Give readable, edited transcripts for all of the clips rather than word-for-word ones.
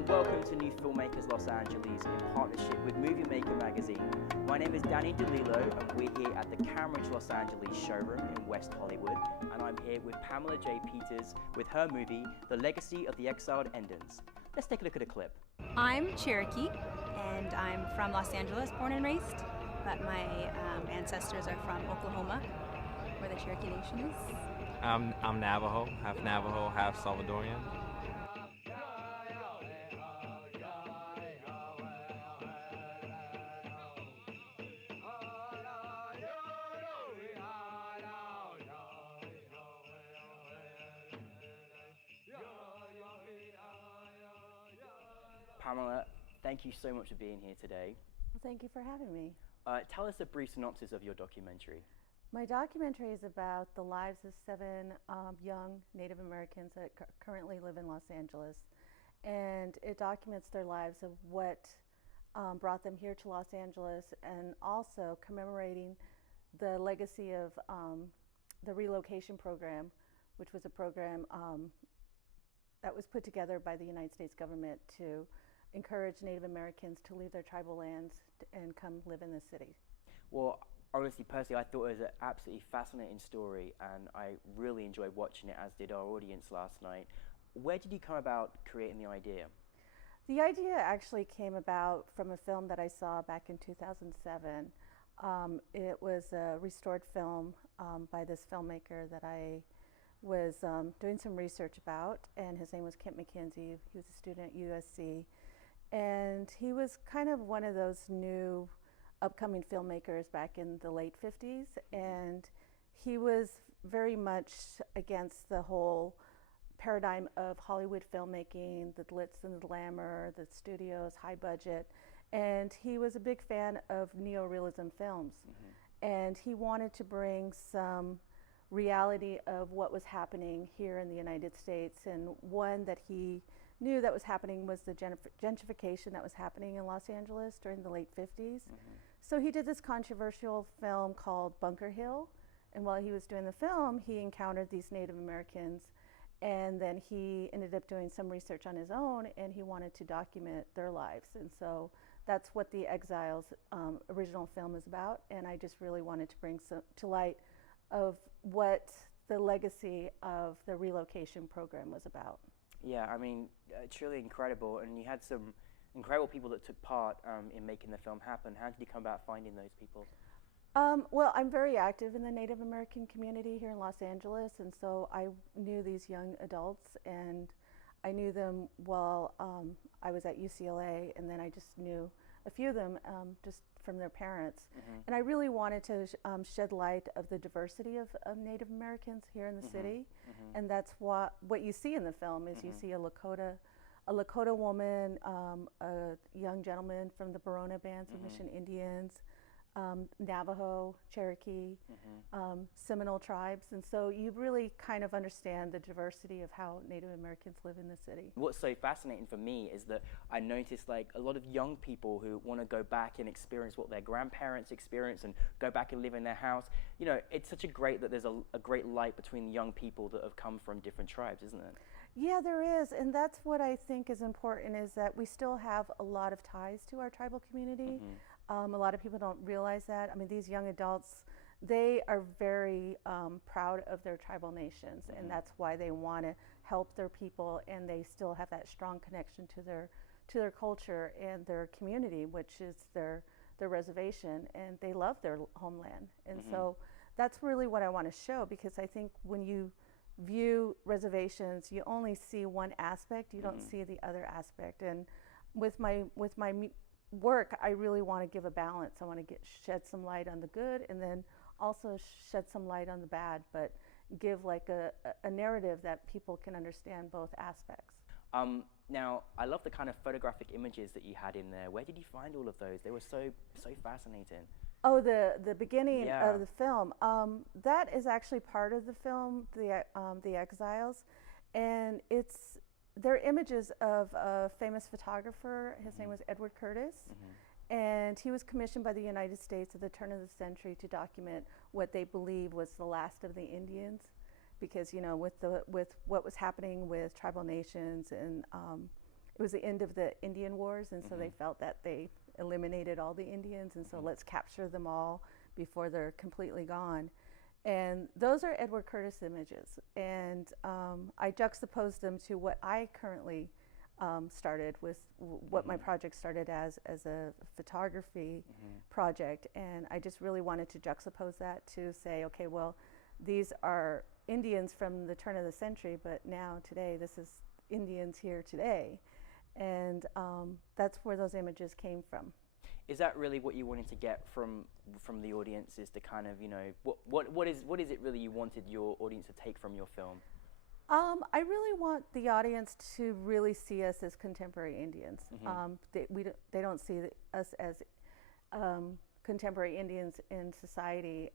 and welcome to NewFilmmakers Los Angeles in partnership with Movie Maker magazine. My name is Danny De Lillo and we're here at the Cambridge Los Angeles showroom in West Hollywood, and I'm here with Pamela J with her movie, The Legacy of the Exiled NDNZ. Let's take a look at a clip. I'm Cherokee and I'm from Los Angeles, born and raised, but my ancestors are from Oklahoma, where the Cherokee Nation is. I'm Navajo, half Salvadorian. Pamela, thank you so much for being here today. Well, thank you for having me. Tell us a brief synopsis of your documentary. My documentary is about the lives of 7 young Native Americans that currently live in Los Angeles. And it documents their lives of what brought them here to Los Angeles, and also commemorating the legacy of the relocation program, which was a program that was put together by the United States government to encourage Native Americans to leave their tribal lands and come live in the city. Well, honestly, personally, I thought it was an absolutely fascinating story, and I really enjoyed watching it, as did our audience last night. Where did you come about creating the idea? The idea actually came about from a film that I saw back in 2007. It was a restored film by this filmmaker that I was doing some research about, and his name was Kent McKenzie. He was a student at USC, and he was kind of one of those new upcoming filmmakers back in the late 50s, and he was very much against the whole paradigm of Hollywood filmmaking, the glitz and the glamour, the studios, high budget, and he was a big fan of neorealism films. And he wanted to bring some reality of what was happening here in the United States, and one that he knew that was happening was the gentrification that was happening in Los Angeles during the late 50s. So he did this controversial film called Bunker Hill, and while he was doing the film, he encountered these Native Americans, and then he ended up doing some research on his own, and he wanted to document their lives. And so that's what the Exiles original film is about, and I just really wanted to bring to light of what the legacy of the relocation program was about. Yeah, I mean, truly incredible, and you had some incredible people that took part in making the film happen. How did you come about finding those people? Well, I'm very active in the Native American community here in Los Angeles, and so I knew these young adults, and I knew them while I was at UCLA, and then I just knew a few of them just from their parents. And I really wanted to shed light of the diversity of Native Americans here in the city, and that's what you see in the film is you see a Lakota woman, a young gentleman from the Barona Bands of Mission Indians, Navajo, Cherokee, Seminole tribes, and so you really kind of understand the diversity of how Native Americans live in the city. What's so fascinating for me is that I noticed like a lot of young people who want to go back and experience what their grandparents experienced and go back and live in their house. You know, it's such a great that there's a great light between the young people that have come from different tribes, isn't it? Yeah, there is, and that's what I think is important, is that we still have a lot of ties to our tribal community. A lot of people don't realize that. I mean, these young adults, they are very proud of their tribal nations, and that's why they want to help their people, and they still have that strong connection to their culture and their community, which is their reservation, and they love their homeland. And so that's really what I want to show, because I think when you view reservations, you only see one aspect, you don't see the other aspect. And with my work, I really want to give a balance. I want to shed some light on the good, and then also shed some light on the bad, but give like a narrative that people can understand both aspects. Now, I love the kind of photographic images that you had in there. Where did you find all of those? They were so fascinating. Oh, the beginning of the film. That is actually part of the film, the Exiles, and they're images of a famous photographer. His name was Edward Curtis, and he was commissioned by the United States at the turn of the century to document what they believe was the last of the Indians. because, you know, with what was happening with tribal nations and was the end of the Indian Wars, and so they felt that they eliminated all the Indians, and so let's capture them all before they're completely gone. And those are Edward Curtis images, and I juxtaposed them to what I currently started with, what my project started as a photography project, and I just really wanted to juxtapose that to say, okay, well, these are Indians from the turn of the century, but now today this is Indians here today, and that's where those images came from. Is that really what you wanted to get from the audience? Is to kind of, you know, what is it really you wanted your audience to take from your film? I really want the audience to really see us as contemporary Indians. They don't see us as contemporary Indians in society.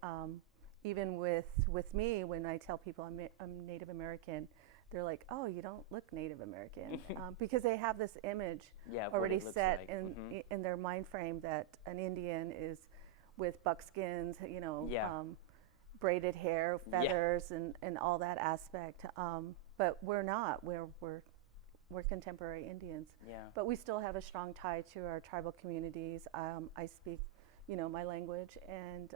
Even with me, when I tell people I'm Native American, they're like, "Oh, you don't look Native American," because they have this image already set like. in their mind frame that an Indian is with buckskins, you know, braided hair, feathers, and all that aspect. But we're not. We're contemporary Indians. But we still have a strong tie to our tribal communities. I speak, you know, my language, and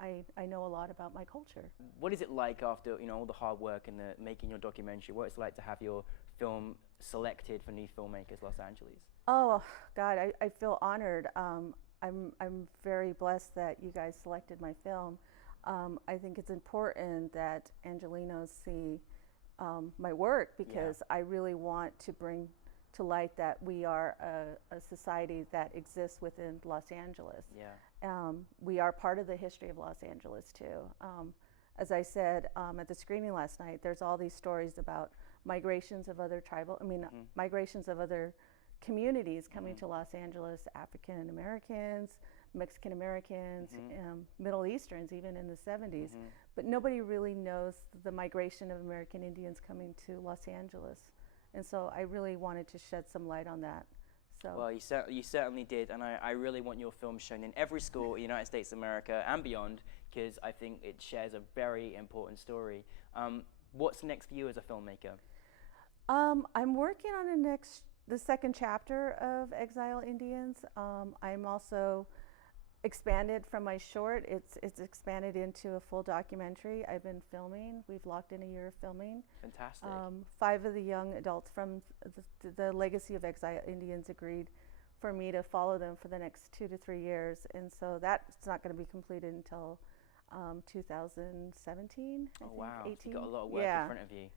I know a lot about my culture. What is it like after, you know, all the hard work and making your documentary? What it's like to have your film selected for NewFilmmakers Los Angeles? Oh God, I feel honored. I'm very blessed that you guys selected my film. I think it's important that Angelenos see my work, because I really want to bring to light that we are a society that exists within Los Angeles. We are part of the history of Los Angeles too. As I said at the screening last night, there's all these stories about migrations of other migrations of other communities coming to Los Angeles, African Americans, Mexican Americans, Middle Easterns, even in the 70s. But nobody really knows the migration of American Indians coming to Los Angeles. And so I really wanted to shed some light on that. So. Well, you certainly did, and I really want your film shown in every school in the United States of America and beyond, because I think it shares a very important story. What's next for you as a filmmaker? I'm working on the second chapter of Exiled NDNZ. I'm also expanded from my short. It's expanded into a full documentary. I've been filming. We've locked in a year of filming. Fantastic. 5 of the young adults from the legacy of Exiled NDNZ agreed for me to follow them for the next 2 to 3 years, and so that's not going to be completed until 2017. Oh wow! 18. So you've got a lot of work in front of you.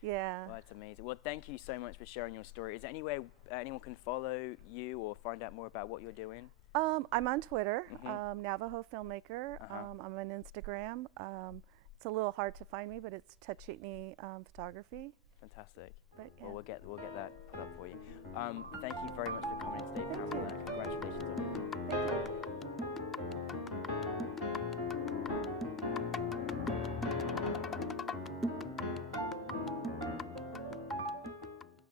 Yeah. Well, that's amazing. Well, thank you so much for sharing your story. Is there any way anyone can follow you or find out more about what you're doing? I'm on Twitter, Navajo Filmmaker. I'm on Instagram. It's a little hard to find me, but it's Tachitni Photography. Fantastic. But, well, we'll get that put up for you. Thank you very much for coming in today, Pamela. Congratulations on your film. Thank you.